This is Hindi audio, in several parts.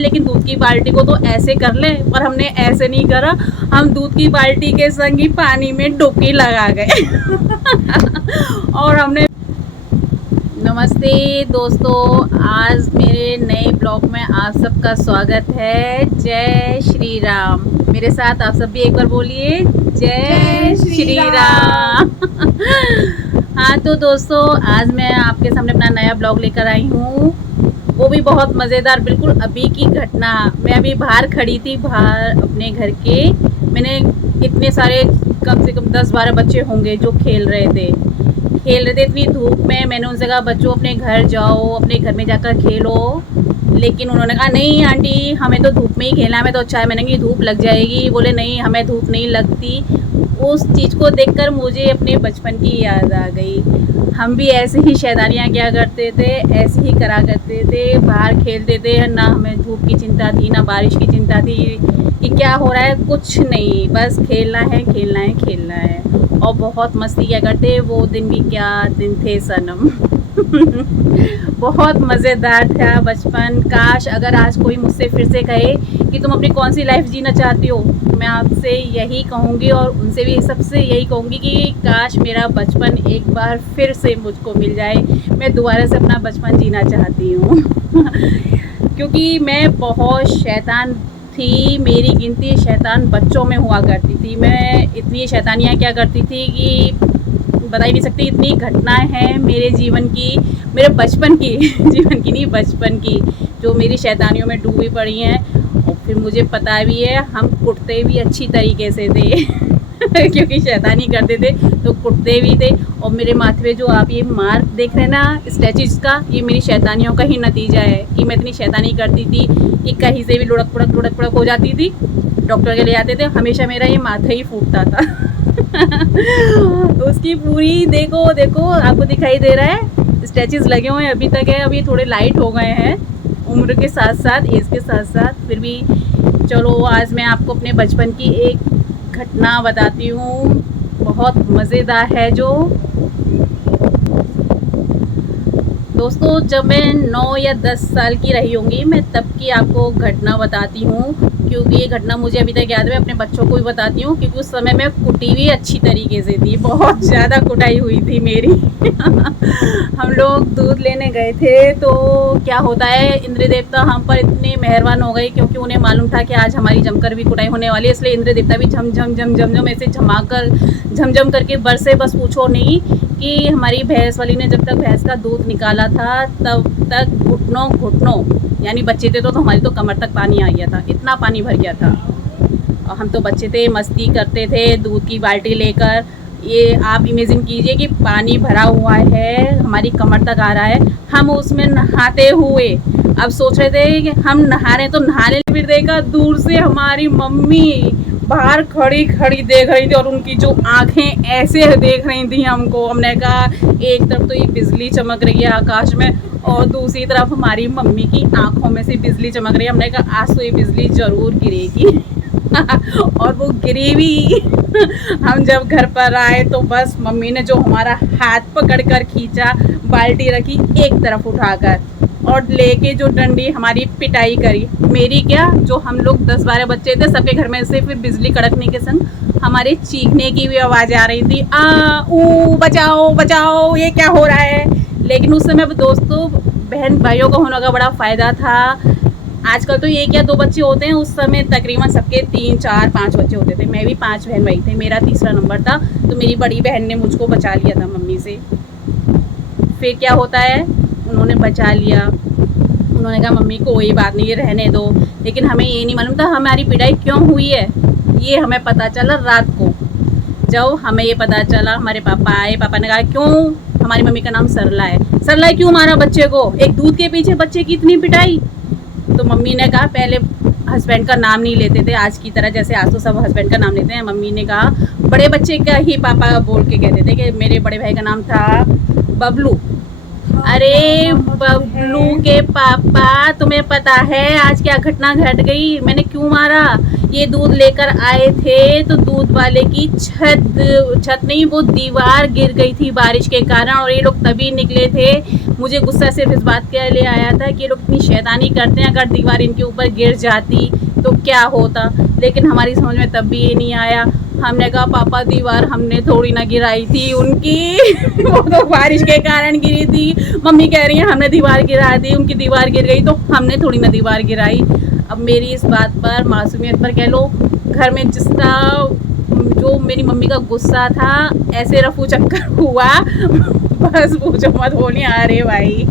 लेकिन दूध की बाल्टी को तो ऐसे कर ले, पर हमने ऐसे नहीं करा। हम दूध की बाल्टी के संग ही पानी में डुबकी लगा गए। और हमने नमस्ते दोस्तों, आज मेरे नए ब्लॉग में आप सबका स्वागत है। जय श्री राम। मेरे साथ आप सब भी एक बार बोलिए, जय श्री राम। हाँ तो दोस्तों, आज मैं आपके सामने अपना नया ब्लॉग लेकर आई हूँ, वो भी बहुत मज़ेदार, बिल्कुल अभी की घटना। मैं अभी बाहर खड़ी थी, बाहर अपने घर के। मैंने इतने सारे, कम से कम 10-12 बच्चे होंगे जो खेल रहे थे इतनी धूप में। मैंने उनसे कहा, बच्चों अपने घर जाओ, अपने घर में जाकर खेलो। लेकिन उन्होंने कहा, नहीं आंटी हमें तो धूप में ही खेलना है, हमें तो अच्छा है। मैंने कहा धूप लग जाएगी। बोले नहीं, हमें धूप नहीं लगती। उस चीज़ को देखकर मुझे अपने बचपन की याद आ गई। हम भी ऐसे ही शैतानियाँ किया करते थे, ऐसे ही करा करते थे, बाहर खेलते थे। ना हमें धूप की चिंता थी, ना बारिश की चिंता थी कि क्या हो रहा है, कुछ नहीं, बस खेलना है, खेलना है, खेलना है। और बहुत मस्ती किया करते। वो दिन भी क्या दिन थे सनम। बहुत मज़ेदार था बचपन। काश अगर आज कोई मुझसे फिर से कहे कि तुम अपनी कौन सी लाइफ जीना चाहती हो, मैं आपसे यही कहूँगी और उनसे भी सबसे यही कहूँगी कि काश मेरा बचपन एक बार फिर से मुझको मिल जाए। मैं दोबारा से अपना बचपन जीना चाहती हूँ। क्योंकि मैं बहुत शैतान थी। मेरी गिनती शैतान बच्चों में हुआ करती थी। मैं इतनी शैतानियाँ क्या करती थी कि बता ही नहीं सकती। इतनी घटनाएं हैं मेरे जीवन की, मेरे बचपन की, जीवन की नहीं बचपन की, जो मेरी शैतानियों में डूबी पड़ी हैं। और फिर मुझे पता भी है, हम कुटते भी अच्छी तरीके से थे। क्योंकि शैतानी करते थे तो कुटते भी थे। और मेरे माथे पे जो आप ये मार्क देख रहे हैं ना स्टैचूज का, ये मेरी शैतानियों का ही नतीजा है कि मैं इतनी शैतानी करती थी कि कहीं से भी लुढ़क पुढ़क हो जाती थी। डॉक्टर के ले आते थे, हमेशा मेरा ये माथा ही फूटता था। उसकी पूरी देखो आपको दिखाई दे रहा है, स्टैचूज लगे हुए हैं अभी तक है। अभी थोड़े लाइट हो गए हैं उम्र के साथ साथ, एज के साथ साथ। फिर भी चलो, आज मैं आपको अपने बचपन की एक घटना बताती हूँ, बहुत मज़ेदार है जो। दोस्तों, जब मैं 9 या 10 साल की रही होंगी, मैं तब की आपको घटना बताती हूँ। क्योंकि ये घटना मुझे अभी तक याद है। मैं अपने बच्चों को भी बताती हूँ, क्योंकि उस समय मैं कुटी हुई अच्छी तरीके से थी, बहुत ज़्यादा कुटाई हुई थी मेरी। हम लोग दूध लेने गए थे, तो क्या होता है, इंद्र देवता हम पर इतने मेहरबान हो गए, क्योंकि उन्हें मालूम था कि आज हमारी जमकर भी कुटाई होने वाली है। इसलिए इंद्र देवता भी झम ऐसे झमझम करके बरसे। बस पूछो नहीं कि हमारी भैंस वाली ने जब तक भैंस का दूध निकाला था, तब तक घुटनों यानी बच्चे थे तो हमारी तो कमर तक पानी आ गया था, इतना पानी भर गया था। और हम तो बच्चे थे, मस्ती करते थे दूध की बाल्टी लेकर। ये आप इमेजिन कीजिए कि पानी भरा हुआ है, हमारी कमर तक आ रहा है, हम उसमें नहाते हुए अब सोच रहे थे कि हम नहा रहे हैं। तो नहाने फिर देखा, दूर से हमारी मम्मी बाहर खड़ी देख रही थी, और उनकी जो आंखें ऐसे देख रही थी हमको। हमने कहा एक तरफ तो ये बिजली चमक रही है आकाश में, और दूसरी तरफ हमारी मम्मी की आंखों में से बिजली चमक रही है। हमने कहा आज तो ये बिजली ज़रूर गिरेगी। और वो गिरी भी। हम जब घर पर आए तो बस मम्मी ने जो हमारा हाथ पकड़ कर खींचा, बाल्टी रखी एक तरफ उठाकर, और लेके जो डंडी हमारी पिटाई करी। मेरी क्या, जो हम लोग 10-12 बच्चे थे, सबके घर में से फिर बिजली कड़कने के संग हमारे चीखने की भी आवाज़ आ रही थी, आ ऊ बचाओ बचाओ, ये क्या हो रहा है। लेकिन उस समय दोस्तों, बहन भाइयों का होने का बड़ा फ़ायदा था। आजकल तो ये क्या 2 बच्चे होते हैं, उस समय तकरीबन सबके 3, 4, 5 बच्चे होते थे। मैं भी 5 बहन भाई थे, मेरा तीसरा नंबर था। तो मेरी बड़ी बहन ने मुझको बचा लिया था मम्मी से। फिर क्या होता है, उन्होंने बचा लिया। उन्होंने कहा मम्मी कोई बात नहीं, ये रहने दो। लेकिन हमें ये नहीं मालूम था हमारी पिटाई क्यों हुई है। ये हमें पता चला रात को, जब हमें ये पता चला। हमारे पापा आए, पापा ने कहा क्यों, हमारी मम्मी का नाम सरला है, सरला क्यों मारा बच्चे को, एक दूध के पीछे बच्चे की इतनी पिटाई। तो मम्मी ने कहा, पहले हस्बैंड का नाम नहीं लेते थे आज की तरह, जैसे आज तो सब हस्बैंड का नाम लेते हैं। मम्मी ने कहा, बड़े बच्चे का ही पापा बोल के कहते थे कि मेरे बड़े भाई का नाम था बबलू। अरे बबलू के पापा, तुम्हें पता है आज क्या घटना घट गई, मैंने क्यों मारा। ये दूध लेकर आए थे तो दूध वाले की छत नहीं, वो दीवार गिर गई थी बारिश के कारण, और ये लोग तभी निकले थे। मुझे गुस्सा सिर्फ इस बात के लिए आया था कि ये लोग इतनी शैतानी करते हैं, अगर दीवार इनके ऊपर गिर जाती तो क्या होता। लेकिन हमारी समझ में तब भी ये नहीं आया। हमने कहा पापा दीवार हमने थोड़ी ना गिराई थी उनकी वो तो बारिश के कारण गिरी थी। मम्मी कह रही है हमने दीवार गिरा दी, उनकी दीवार गिर गई तो हमने थोड़ी ना दीवार गिराई। अब मेरी इस बात पर, मासूमियत पर कह लो, घर में जिसका जो मेरी मम्मी का गुस्सा था ऐसे रफू चक्कर हुआ बस पूछो मत। बोली अरे भाई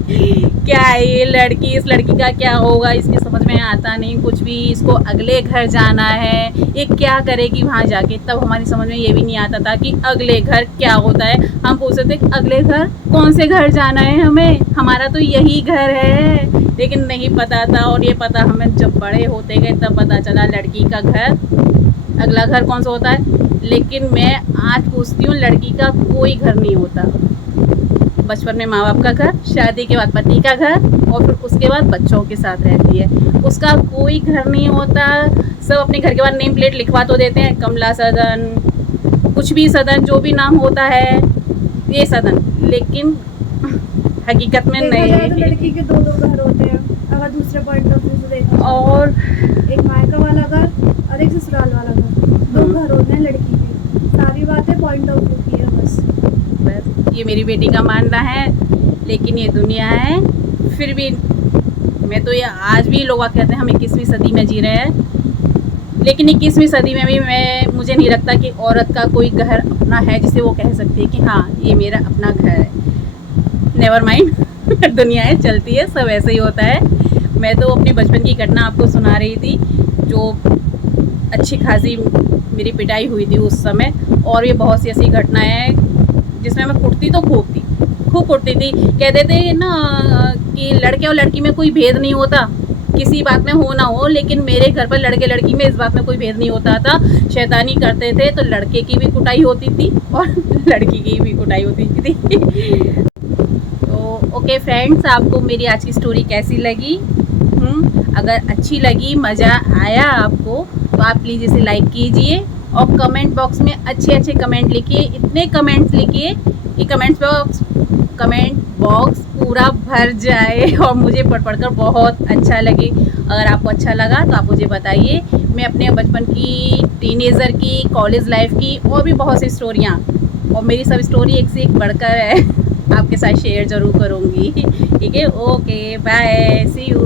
क्या है ये लड़की, इस लड़की का क्या होगा, इसकी समझ में आता नहीं कुछ भी, इसको अगले घर जाना है, ये क्या करेगी वहाँ जाके। तब हमारी समझ में ये भी नहीं आता था कि अगले घर क्या होता है। हम पूछते थे अगले घर, कौन से घर जाना है हमें, हमारा तो यही घर है। लेकिन नहीं पता था, और ये पता हमें जब बड़े होते गए तब पता चला लड़की का घर, अगला घर कौन सा होता है। लेकिन मैं आज पूछती हूँ लड़की का कोई घर नहीं होता। बचपन में माँ बाप का घर, शादी के बाद पति का घर, और फिर उसके बाद बच्चों के साथ रहती है, उसका कोई घर नहीं होता। सब अपने घर के बाद नेम प्लेट लिखवा तो देते हैं, कमला सदन, कुछ भी सदन, जो भी नाम होता है ये सदन, लेकिन हकीकत में नहीं। तो लड़की के दो घर होते हैं अगर दूसरे पॉइंट ऑफ व्यू से देखा, और एक मायका वाला घर और एक ससुराल वाला घर, दो घर होते हैं लड़की के। सारी बातें पॉइंट ऑफ व्यू की है बस ये मेरी बेटी का मानना है, लेकिन ये दुनिया है। फिर भी मैं तो ये आज भी लोग कहते हैं हम 21वीं सदी में जी रहे हैं, लेकिन 21वीं सदी में भी मुझे नहीं लगता कि औरत का कोई घर अपना है जिसे वो कह सकती है कि हाँ ये मेरा अपना घर है। नेवर माइंड दुनिया है, चलती है, सब ऐसे ही होता है। मैं तो अपनी बचपन की घटना आपको सुना रही थी, जो अच्छी खासी मेरी पिटाई हुई थी उस समय, और ये बहुत सी ऐसी घटनाएं हैं जिसमें मैं कुटती तो खूब कुटती थी। कहते थे ना कि लड़के और लड़की में कोई भेद नहीं होता, किसी बात में हो ना हो, लेकिन मेरे घर पर लड़के लड़की में इस बात में कोई भेद नहीं होता था। शैतानी करते थे तो लड़के की भी कुटाई होती थी और लड़की की भी कुटाई होती थी। तो ओके फ्रेंड्स, आपको मेरी आज की स्टोरी कैसी लगी? अगर अच्छी लगी, मज़ा आया आपको, तो आप प्लीज़ इसे लाइक कीजिए और कमेंट बॉक्स में अच्छे अच्छे कमेंट लिखिए। इतने कमेंट्स लिखिए कि कमेंट बॉक्स पूरा भर जाए और मुझे पढ़कर बहुत अच्छा लगे। अगर आपको अच्छा लगा तो आप मुझे बताइए। मैं अपने बचपन की, टीनेजर की, कॉलेज लाइफ की और भी बहुत सी स्टोरियाँ, और मेरी सब स्टोरी एक से एक बढ़कर है, आपके साथ शेयर ज़रूर करूँगी। ठीक है, ओके बाय, सी यू।